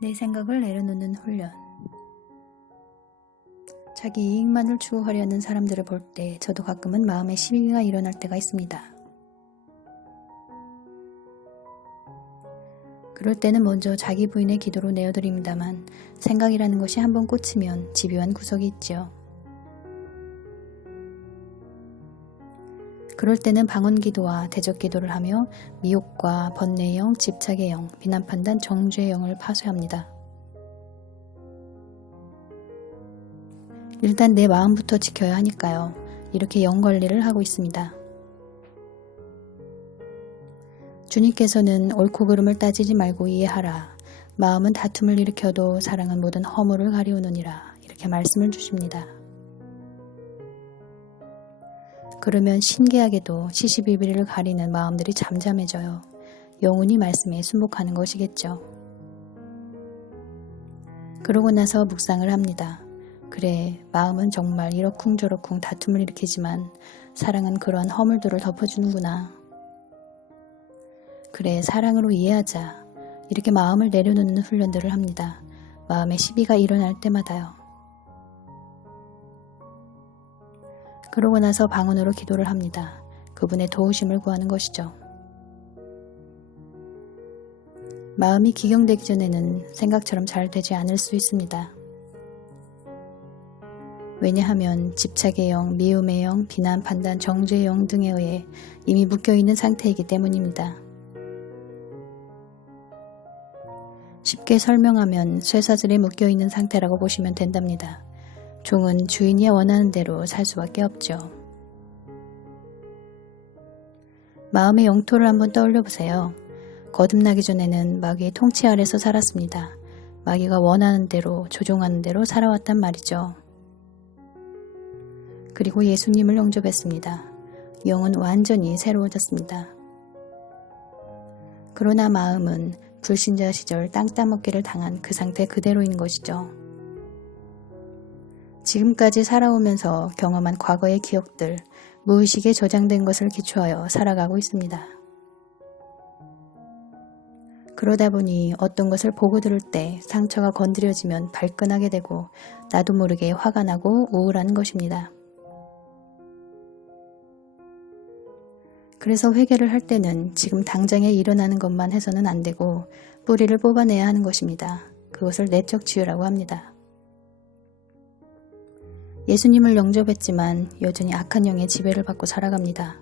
내 생각을 내려놓는 훈련. 자기 이익만을 추구하려는 사람들을 볼 때 저도 가끔은 마음의 시비가 일어날 때가 있습니다. 그럴 때는 먼저 자기 부인의 기도로 내어드립니다만 생각이라는 것이 한번 꽂히면 집요한 구석이 있지요. 그럴 때는 방언 기도와 대적 기도를 하며 미혹과 번뇌의 영, 집착의 영, 비난 판단, 정죄의 영을 파쇄합니다. 일단 내 마음부터 지켜야 하니까요. 이렇게 영 관리를 하고 있습니다. 주님께서는 옳고 그름을 따지지 말고 이해하라. 마음은 다툼을 일으켜도 사랑은 모든 허물을 가리우느니라. 이렇게 말씀을 주십니다. 그러면 신기하게도 시시비비를 가리는 마음들이 잠잠해져요. 영혼이 말씀에 순복하는 것이겠죠. 그러고 나서 묵상을 합니다. 그래, 마음은 정말 이러쿵저러쿵 다툼을 일으키지만 사랑은 그러한 허물들을 덮어주는구나. 그래, 사랑으로 이해하자. 이렇게 마음을 내려놓는 훈련들을 합니다. 마음의 시비가 일어날 때마다요. 그러고 나서 방언으로 기도를 합니다. 그분의 도우심을 구하는 것이죠. 마음이 기경되기 전에는 생각처럼 잘 되지 않을 수 있습니다. 왜냐하면 집착의 영, 미움의 영, 비난, 판단, 정죄의 영 등에 의해 이미 묶여있는 상태이기 때문입니다. 쉽게 설명하면 쇠사슬에 묶여있는 상태라고 보시면 된답니다. 종은 주인이 원하는 대로 살 수밖에 없죠. 마음의 영토를 한번 떠올려 보세요. 거듭나기 전에는 마귀의 통치 아래서 살았습니다. 마귀가 원하는 대로, 조종하는 대로 살아왔단 말이죠. 그리고 예수님을 영접했습니다. 영은 완전히 새로워졌습니다. 그러나 마음은 불신자 시절 땅 따먹기를 당한 그 상태 그대로인 것이죠. 지금까지 살아오면서 경험한 과거의 기억들, 무의식에 저장된 것을 기초하여 살아가고 있습니다. 그러다 보니 어떤 것을 보고 들을 때 상처가 건드려지면 발끈하게 되고 나도 모르게 화가 나고 우울한 것입니다. 그래서 회개를 할 때는 지금 당장에 일어나는 것만 해서는 안 되고 뿌리를 뽑아내야 하는 것입니다. 그것을 내적 치유라고 합니다. 예수님을 영접했지만 여전히 악한 영의 지배를 받고 살아갑니다.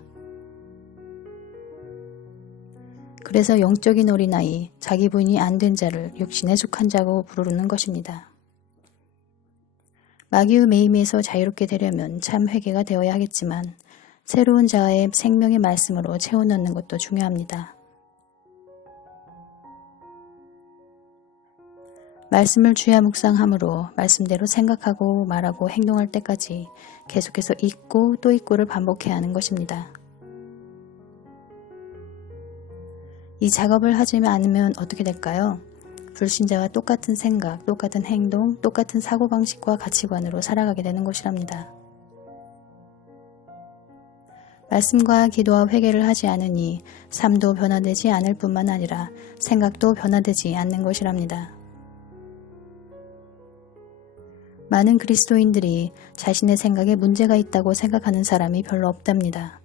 그래서 영적인 어린아이, 자기 부인이 안 된 자를 육신에 속한 자고 부르는 것입니다. 마귀의 매임에서 자유롭게 되려면 참 회개가 되어야 하겠지만 새로운 자아의 생명의 말씀으로 채워넣는 것도 중요합니다. 말씀을 주야 묵상함으로 말씀대로 생각하고 말하고 행동할 때까지 계속해서 잊고 또 잊고를 반복해야 하는 것입니다. 이 작업을 하지 않으면 어떻게 될까요? 불신자와 똑같은 생각, 똑같은 행동, 똑같은 사고방식과 가치관으로 살아가게 되는 것이랍니다. 말씀과 기도와 회개를 하지 않으니 삶도 변화되지 않을 뿐만 아니라 생각도 변화되지 않는 것이랍니다. 많은 그리스도인들이 자신의 생각에 문제가 있다고 생각하는 사람이 별로 없답니다.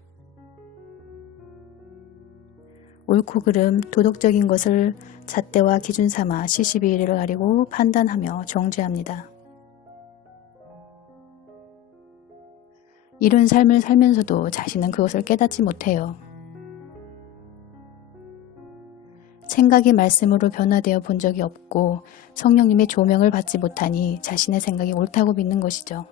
옳고 그름, 도덕적인 것을 잣대와 기준 삼아 시시비일을 가리고 판단하며 정죄합니다. 이런 삶을 살면서도 자신은 그것을 깨닫지 못해요. 생각이 말씀으로 변화되어 본 적이 없고 성령님의 조명을 받지 못하니 자신의 생각이 옳다고 믿는 것이죠.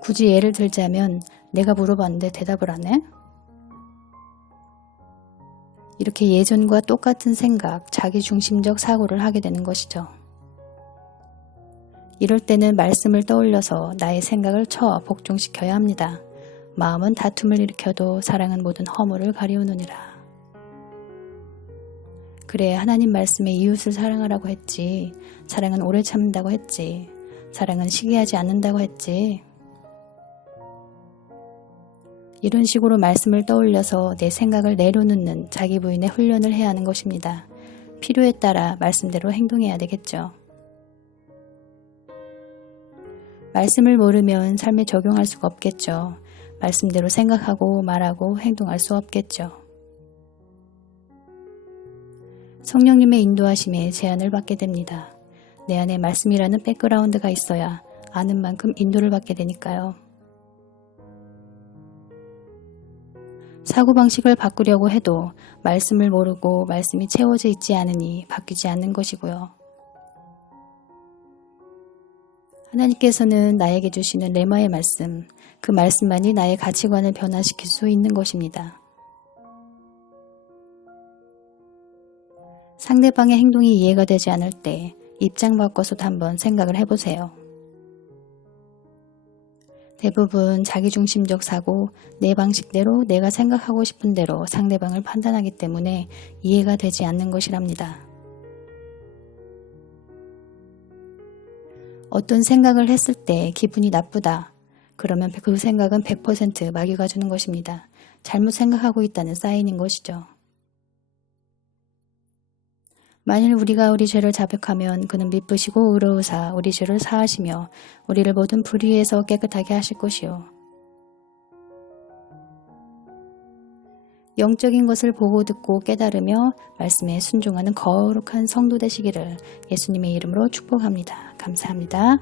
굳이 예를 들자면 내가 물어봤는데 대답을 안 해? 이렇게 예전과 똑같은 생각, 자기중심적 사고를 하게 되는 것이죠. 이럴 때는 말씀을 떠올려서 나의 생각을 쳐 복종시켜야 합니다. 마음은 다툼을 일으켜도 사랑은 모든 허물을 가리우느니라. 그래, 하나님 말씀에 이웃을 사랑하라고 했지. 사랑은 오래 참는다고 했지. 사랑은 시기하지 않는다고 했지. 이런 식으로 말씀을 떠올려서 내 생각을 내려놓는 자기 부인의 훈련을 해야 하는 것입니다. 필요에 따라 말씀대로 행동해야 되겠죠. 말씀을 모르면 삶에 적용할 수가 없겠죠. 말씀대로 생각하고 말하고 행동할 수 없겠죠. 성령님의 인도하심에 제한을 받게 됩니다. 내 안에 말씀이라는 백그라운드가 있어야 아는 만큼 인도를 받게 되니까요. 사고방식을 바꾸려고 해도 말씀을 모르고 말씀이 채워져 있지 않으니 바뀌지 않는 것이고요. 하나님께서는 나에게 주시는 레마의 말씀, 그 말씀만이 나의 가치관을 변화시킬 수 있는 것입니다. 상대방의 행동이 이해가 되지 않을 때 입장 바꿔서도 한번 생각을 해보세요. 대부분 자기중심적 사고, 내 방식대로 내가 생각하고 싶은 대로 상대방을 판단하기 때문에 이해가 되지 않는 것이랍니다. 어떤 생각을 했을 때 기분이 나쁘다. 그러면 그 생각은 100% 마귀가 주는 것입니다. 잘못 생각하고 있다는 사인인 것이죠. 만일 우리가 우리 죄를 자백하면 그는 미쁘시고 의로우사 우리 죄를 사하시며 우리를 모든 불의에서 깨끗하게 하실 것이요. 영적인 것을 보고 듣고 깨달으며 말씀에 순종하는 거룩한 성도 되시기를 예수님의 이름으로 축복합니다. 감사합니다.